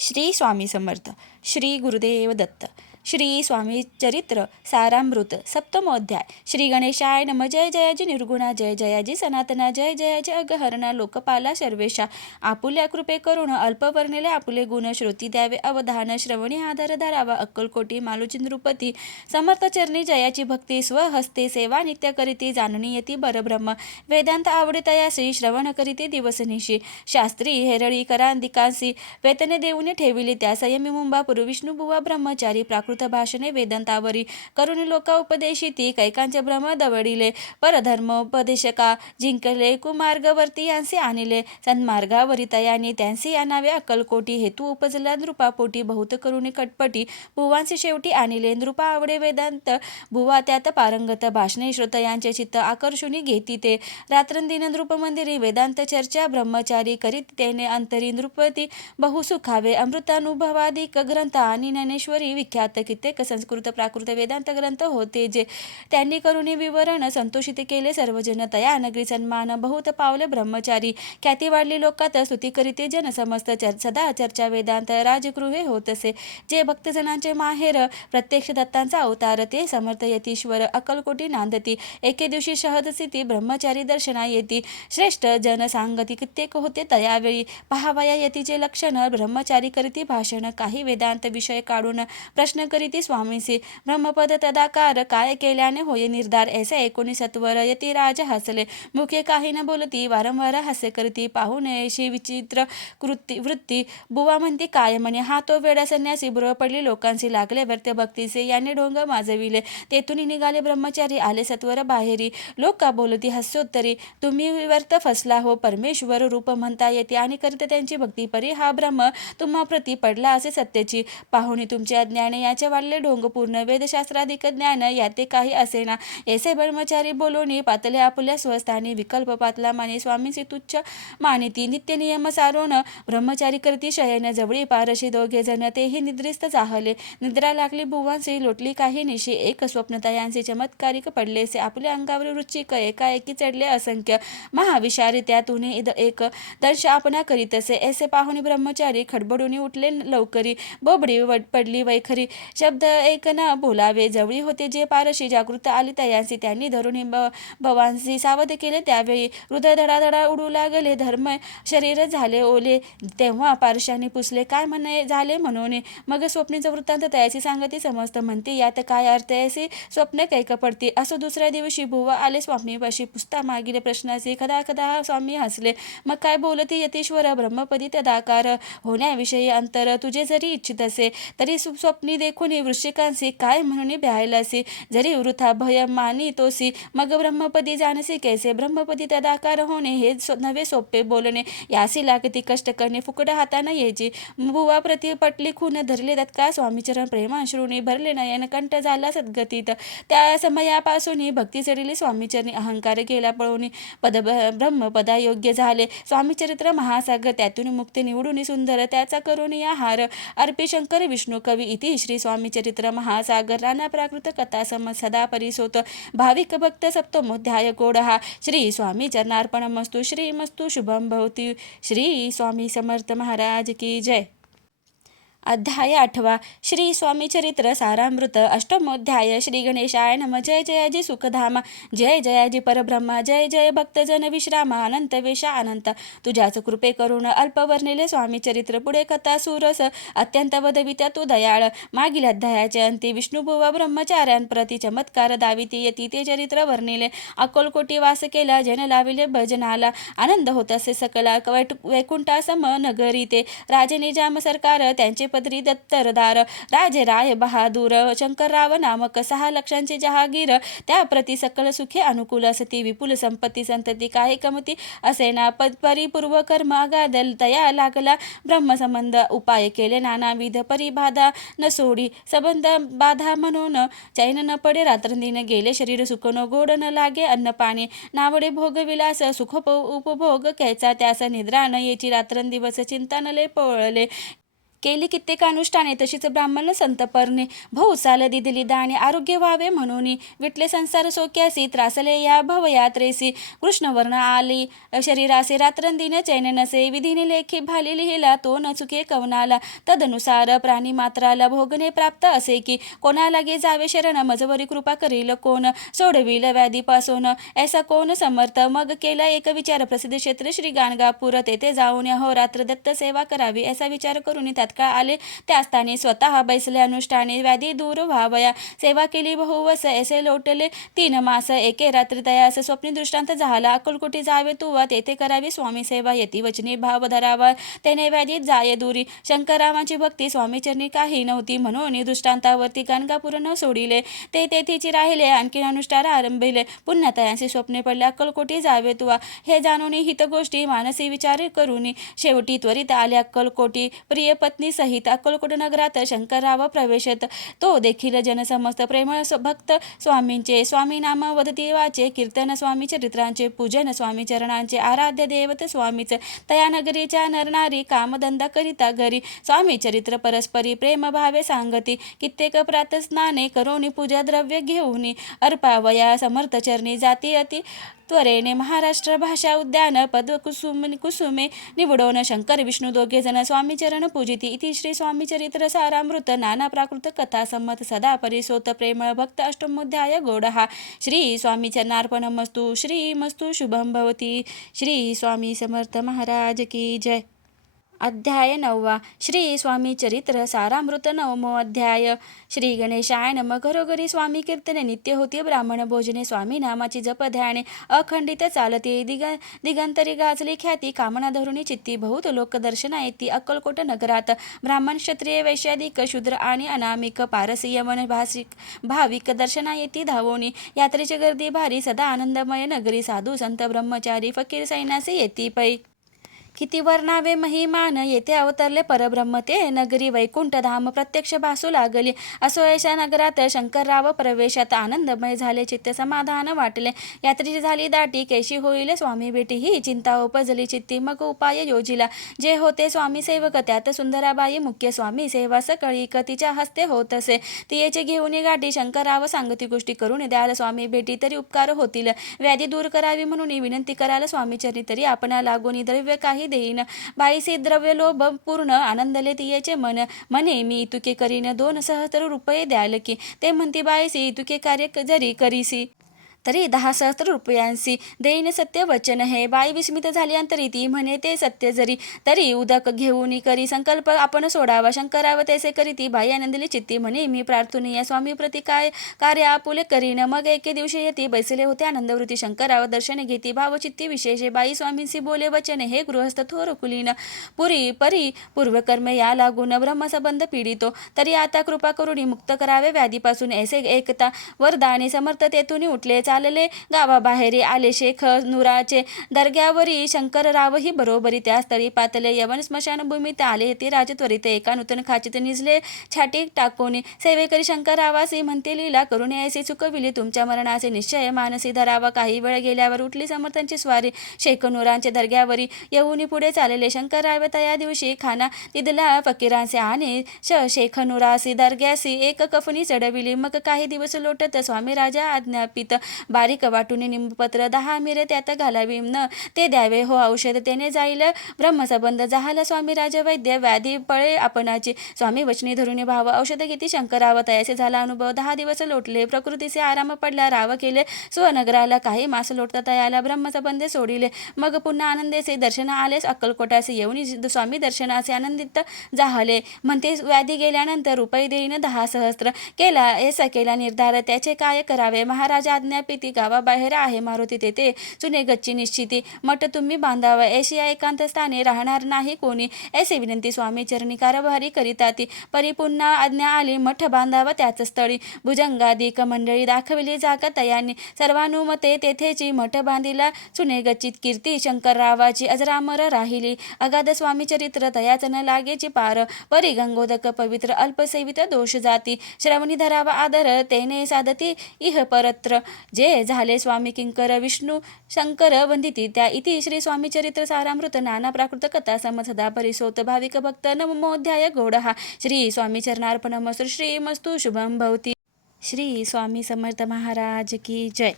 श्री स्वामी समर्थ. श्री गुरुदेव दत्त. श्री स्वामी चरित्र सारामृत. सप्तमोध्याय. श्री गणेशाय नम. जय जयाजी निर्गुणा, जय जयाजी सनातना, जय जयाजी अगहरणा, लोकपाला सर्वेशा. आपुल्या कृपे करुण अल्पवर्णिले आपुले गुण, श्रुती द्यावे अवधान, श्रवणी आधार धरावा अक्कलकोटी मालुची नृपती. समर्थ चरणी जयाची भक्ती, स्वहस्ते सेवा नित्य करीती, जाणून येती परब्रह्म. वेदांत आवडे तयासी, श्रवण करीती दिवसनिशी. शास्त्री हेरळी करांदिकांसी, वेतने देऊनी ठेविली त्या संयमी मुंबापुर. विष्णुबुवा ब्रह्मचारी प्राकृत भाषणे वेदांतावरी, करुणी लोका उपदेशिती. कैकांचे ब्रह्म दवडिले, परधर्मोपदेशका जिंकले. कुमार्गवर्ती यांसी आणिले, सन्मार्गावरी तयानी त्यांसी आणावे अक्कलकोटी. हेतू उपजला नृपापोटी, बहुत करुणी कटपटी. बुवांसी शेवटी आणिले, नृपा आवडे वेदांत. बुवा त्यात पारंगत, भाषणे श्रोतयांचे चित्त आकर्षुनी घेती ते. रात्रंदिन नृप मंदिरी, वेदांत चर्चा ब्रह्मचारी करीत तेने अंतरी. नृपती बहु सुखावे, अमृतानुभवाधिक ग्रंथ आणि ज्ञानेश्वरी विख्यात. कित्येक संस्कृत प्राकृत वेदांत ग्रंथ होते, जे त्यांनी करुणी विवरण संतोषित केले सर्वजन. तया नगरी सन्मान बहुत पावले ब्रह्मचारी, ख्याती वाढली लोकात स्तुती करीते जन समस्त. सदा चर्चा वेदांत राजगृहे होतसे, जे भक्तजनांचे माहेर. प्रत्यक्ष दत्तांचा अवतार ते समर्थ यतीश्वर, अक्कलकोटी नांदती. एके दिवशी सहजस्थिती ब्रह्मचारी दर्शना येती. श्रेष्ठ जन सांगती कित्येक होते तयावेळी. पहावया यतीचे लक्षण, ब्रह्मचारी करीती भाषण. काही वेदांत विषय काढून प्रश्न करीती स्वामींसी. ब्रह्मपद तदाकार, काय केल्याने होय निर्धार. ऐसे ऐकून सत्वर यतिराज हसले, मुखे काही न बोलती. वारंवार हास्य करती, पाहून अशी विचित्र वृत्ती. बुवा म्हणती काय म्हणे, हा तो वेडा संन्यासी. बुरळ पडली लोकांशी, लागले व्यर्थ भक्तीचे. याने ढोंग माजविले, तेथून निघाले ब्रह्मचारी. आले सत्वर बाहेरी, लोक का बोलती हस्योत्तरी. तुम्ही व्यर्थ फसला हो, परमेश्वर रूप म्हणता येते आणि करते त्यांची भक्ती. परी हा ब्रह्म तुम्हा प्रती पडला असे सत्याची. पाहुणी तुमचे अज्ञान, याचे वाढले ढोंग पूर्ण. वेदशास्त्राधिक ज्ञान याते काही असेना. ऐसे ब्रह्मचारी बोलोनी, पातले आपुल्या स्वस्थानी. विकल्प पातला माने, स्वामींची तुच्छ मानिती. नित्य नियम सारोण ब्रह्मचारी करती शयन. जवळी पारशी दोघे जण, तेही निद्रिस्त चाहले. निद्रा लागली बुवांसी, लोटली काही निशी. एक स्वप्न तयांचे चमत्कारिक पडलेसे. आपल्या अंगावर वृश्चिक एकाएकी चढले असंख्य. महाविषारी त्यातून एक दंश आपणा करीतसे. ऐसे पाहुणी ब्रह्मचारी खडबडून उठले लवकरी. बोबडी पडली वैखरी, शब्द एक न बोलावे. जवळी होते जे पारशी, जागृत आली तयांसी. त्यांनी धरून भवांसी सावध केले त्यावेळी. हृदय धडाधडा उडू लागले, धर्म शरीर झाले ओले. तेव्हा पारशाने पुसले, काय म्हणे झाले म्हणून. मग स्वप्नीचा वृत्तांत तयाची सांगती समस्त. म्हणते यात काय अर्थ, ऐसी स्वप्न कैक पडती. असो दुसऱ्या दिवशी बुवा आले स्वामीपाशी. पुसता मागिले प्रश्नासी, कदा कदा स्वामी हसले. मग काय बोलती यतीश्वर, ब्रह्मपदी तदाकार होण्याविषयी अंतर. तुझे जरी इच्छित असे, तरी स्वप्नी देखून वृश्चिकांसी काय म्हणून भ्यायलासी. जरी वृथा भय मानितोसी, मग ब्रह्मपदी जानसी कैसे. ब्रह्मपदी तदाकार होणे हे नवे सोपे बोलणे. यासी लागती कष्ट करणे, फुकट हाताने यायची. बुवा प्रति पटली खून, धरले तत्काळ स्वामीचरण. प्रेमाश्रूने भरले नयन, कंठ झाला सद्गतीत. त्या समयापासून भक्ती चढली स्वामीचरणी. अहंकार गेला पळून, ब्रह्मपदा योग्य झाले. स्वामीचरित्र महासागर, त्यातून मुक्ती निवडून सुंदर. त्याचा करून या हार अर्पी शंकर विष्णू कवी. इति श्री स्वामीचरित्र महासागर. राणा प्राकृत कथा सम सदा परिसोत. भाविक भक्त सप्तमोध्याय गोड हा. श्री स्वामी चरणार्पणमस्तु. श्री मस्तु शुभम भवती. श्री स्वामी समर्थ महाराज की जय. अध्याय 8. श्री स्वामी चरित्र सारामृत. अष्टमोध्याय. श्री गणेशाय नम. जय जयाजी सुखधामा, जय जयाजी परब्रह्मा, जय जय भक्तजन विश्रामा. अनंत वेशा अनंत, तुझ्याच कृपे करून अल्पवर्णिले स्वामी चरित्र. पुढे कथा सुरस, अत्यंत वदवित्या तू दयाळ. मागील अध्यायाचे अंती विष्णुबुवा ब्रह्मचार्यांप्रती चमत्कार दाविती येती ते चरित्र वर्णिले. अक्कलकोटी वास केला, जन लाविले भजनाला. आनंद होत असे सकला, वैकुंठासम नगरी ते. राजे निजाम सरकार, त्यांचे पदरी दत्तरदार. राजे राय बहादूर, शंकरराव नामक. 6 लक्षांचे जहागीर, त्याप्रती सकल सुखे अनुकूल असती. विपुल संपत्ती संतती, काही कमती असेना. परिपूर्व कर्म अगाध, तया लागला ब्रह्मसंबंध. उपाय केले नानाविध, परिबाधा न सोडी. संबंध बाधा म्हणून चैन न पडे. रात्रंदिन गेले शरीर सुख न गोड न लागे अन्न पाणी. नावडे भोग विलास, सुख उपभोग कैचा त्यास. निद्रा न येची रात्रंदिवस, चिंता न ले पळले. केली कित्येक अनुष्ठाने, तशीच ब्राह्मण संतपर्णे भोवसाल दिदली दाणे, आरोग्य व्हावे म्हणून विटले संसार सोक्यासी, त्रासले या भवयात्रेसी, कृष्णवर्ण आली शरीरासे, रात्रंदिन चैन नसे, विधीने लेखी भाली लिहिला तो न चुके कवनाला, तदनुसार प्राणी मात्राला भोगणे प्राप्त असे की, कोणा लागे जावे शरण, मजवरी कृपा करील कोण, सोडविल व्याधीपासून ऐसा कोण समर्थ. मग केला एक विचार, प्रसिद्ध क्षेत्र श्री गाणगापूर, तेथे जाऊन अहोरात्र दत्त सेवा करावी ऐसा विचार करून तात्काळ आले त्या स्थानी, स्वतः बैसले अनुष्ठाने, व्याधी दूर व्हावया, सेवा केली बहुवस, ऐसे लोटले 3 मास, एके रात्री तयास स्वप्नी दृष्टांत झाला, अक्कलकोटी जावे तुवा, तेथे करावी स्वामी सेवा, यती वचनी भाव धरावा, त्याने व्याधीत जाये दुरी, शंकररावांची भक्ती स्वामीचरणी काही नव्हती, म्हणून दृष्टांतावरती गाणगापूर न सोडिले, ते तेथेची राहिले, आणखी अनुष्ठान आरंभिले, पुन्हा तयांशी स्वप्ने पडले, अक्कलकोटी जावे तुवा, हे जाणून हित गोष्टी मानसी विचार करून शेवटी त्वरित आले अक्कलकोटी, प्रिय पत्नी सहित अक्कलकोट नगरात शंकरराव प्रवेशत, तो देखील जनसमस्त प्रेमळ भक्त स्वामींचे, स्वामी नाम वदती वाचे, कीर्तन स्वामी चरित्रांचे, पूजन स्वामी चरणांचे, आराध्य देवत स्वामीच, तया नगरीच्या नरनारी, कामधंदा करिता घरी, स्वामी चरित्र परस्परी प्रेम भावे सांगती, कित्येक प्रातस्नाने करोनी पूजा द्रव्य घेऊनी, अर्पावया समर्थ चरणी, जाती अति त्वरेने महाराष्ट्र भाषा उद्यान पद कुसुमे निवडोन, शंकर विष्णू दोघे जण स्वामी चरण पूजिती, इति श्री स्वामी चरित्र सारामृत, नाना प्राकृत कथा संमत, सदा परिसोत प्रेमळ भक्त, अष्टमोध्याय गोडहा. श्री स्वामी चरणार्पणमस्तु. श्री मस्तु शुभम भवती. श्री स्वामी समर्थ महाराज की जय. अध्याय 9. श्री स्वामी चरित्र सारामृत 9मो अध्याय. श्री गणेशाय नमः. घरोघरी स्वामी कीर्तने नित्य होती, ब्राह्मण भोजने, स्वामी नामाची जप ध्याने अखंडित चालते, दिगंतरी गाजली ख्याती, कामना धरुणी चित्ती, बहुत लोक दर्शना येती अक्कलकोट नगरात, ब्राह्मण क्षत्रिय वैश्याधिक शूद्र आणि अनामिक, पारसी यवन भाविक दर्शना येती धावोनी, यात्रेची गर्दी भारी, सदा आनंदमय नगरी, साधू संत ब्रह्मचारी फकीर सैन्यासी येती पै. किती वर्णावे महिमान, येथे अवतरले परब्रह्म, ते नगरी वैकुंठ धाम प्रत्यक्ष भासू लागली, असो ऐशा नगरात शंकरराव प्रवेशात, आनंदमय झाले चित्त, समाधान वाटले, यात्रेची झाली दाटी, कैशी होईल स्वामी भेटी, ही चिंता उपजली चित्ती, मग उपाय योजिला, जे होते स्वामी सेवक, त्यात सुंदराबाई मुख्य, स्वामी सेवा सकळी तिच्या हस्ते होत असे, तियेचे घेऊन गाठी, शंकरराव सांगती गोष्टी, करून द्याल स्वामी भेटी, तरी उपकार होतील, व्याधी दूर करावी म्हणून विनंती कराल स्वामीचरणी, तरी आपणा लागून द्रव्य काही देईन, बाईसे द्रव्य लोभ पूर्ण आनंदले तियेचे मन, म्हणे मी इतुके करीन 2 सहस्त्र रुपये द्याल की, ते म्हणती बाईसी इतुके कार्य जरी करीसी तरी 10 सहस्त्र रुपयांसी देईन, सत्य वचन हे. बाई विस्मित झाली अंतरी, ती म्हणे ते सत्य जरी, तरी उदक घेऊन करी संकल्प आपण सोडावा, शंकराव तैसे करीती, बाई आनंदली चित्ती, म्हणे मी प्रार्थून या स्वामी प्रति काय कार्य आपुले करीन. मग एके दिवशी येती बैसले होते आनंदवृत्ती, शंकराव दर्शन घेती, भावचित्ती विशेषे, बाई स्वामींशी बोले वचने, हे गृहस्थ थोर कुलीन, परी पूर्वकर्म या लागून ब्रह्मसंबंध पीडितो, तरी आता कृपा करून मुक्त करावे व्याधीपासून, ऐसे एकता वरदानी समर्थ तेथून उठले, चालले गावाबाहेरी आले, शेख नुराचे दर्ग्यावरी शंकररावही बरोबरी, त्या स्थळी पातले यवन स्मशानभूमीत आले, ते राज त्वरित एका नूतन खाचीत निजले, छाटी टाकोनी, सेवेकरी शंकररावासी म्हणते लीला करून ऐसी चुकविली, तुमच्या मरणाचे निश्चय मानसी धरावा. काही वेळ गेल्यावर उठली समर्थांची स्वारी, शेख नुरांचे दर्ग्यावरी येऊन पुढे चालले, शंकरराव तया दिवशी खाना तिथला फकीरांचे आणि शेख नुरासी दर्ग्यासी एक कफनी चढविली. मग काही दिवस लोटत स्वामी राजा आज्ञापित बारीक वाटून निंबपत्र 10 मिरे त्यात घालावी, न ते द्यावे हो औषध, त्याने जाईल ब्रह्मसंबंध. झाला स्वामी राजा वैद्य, व्याधी पळे आपणाची, स्वामी वचनी धरून भाव, औषध घेती शंकराव, तयासे झाला अनुभव. 10 दिवस लोटले, प्रकृतीचे आराम पडला, राव केले स्वनगराला, काही मास लोटता तयाला ब्रह्मसंबंध सोडिले. मग पुन्हा आनंदेचे दर्शन आलेस अक्कलकोटासे, येऊन स्वामी दर्शनाचे आनंदित झाले, म्हणते व्याधी गेल्यानंतर रुपये देईन 10 सहस्त्र. केला ऐसा केला निर्धार, त्याचे काय करावे. महाराजा आज्ञापिती, गावाबाहेर आहे मारुती, तेथे चुने गच्ची निश्चिती, मठ तुम्ही बांधावा, ऐशी एकांत स्थानी राहणार नाही कोणी, ऐसे विनंती स्वामी चरणी कारभारी करिताती, परी पुन्हा आज्ञा आली, मठ बांधावा त्याच स्थळी, भुजंगाधिक मंडळी दाखविली जागा तयांनी, सर्वानुमते तेथेची मठ बांधिला, चुने गच्चीत कीर्ती शंकररावाची अजरामर राहिली, अगाध स्वामी चरित्र तयाच न लागेची पार, परी गंगोदक पवित्र अल्पसेवित दोष जाती, श्रवणी धरावा आदर, तेने साधती इह परत्र, जे झाले स्वामी किंकर विष्णू शंकर वंदिती त्या इति श्री स्वामी चरित्र सारामृत नाना प्राकृत कथा समसदा परिसोत भाविक भक्त नमोध्याय गौडहा श्री स्वामी चरणार्पणमस्तु श्रीमस्तु शुभम भवती. श्री स्वामी समर्थ महाराज की जय.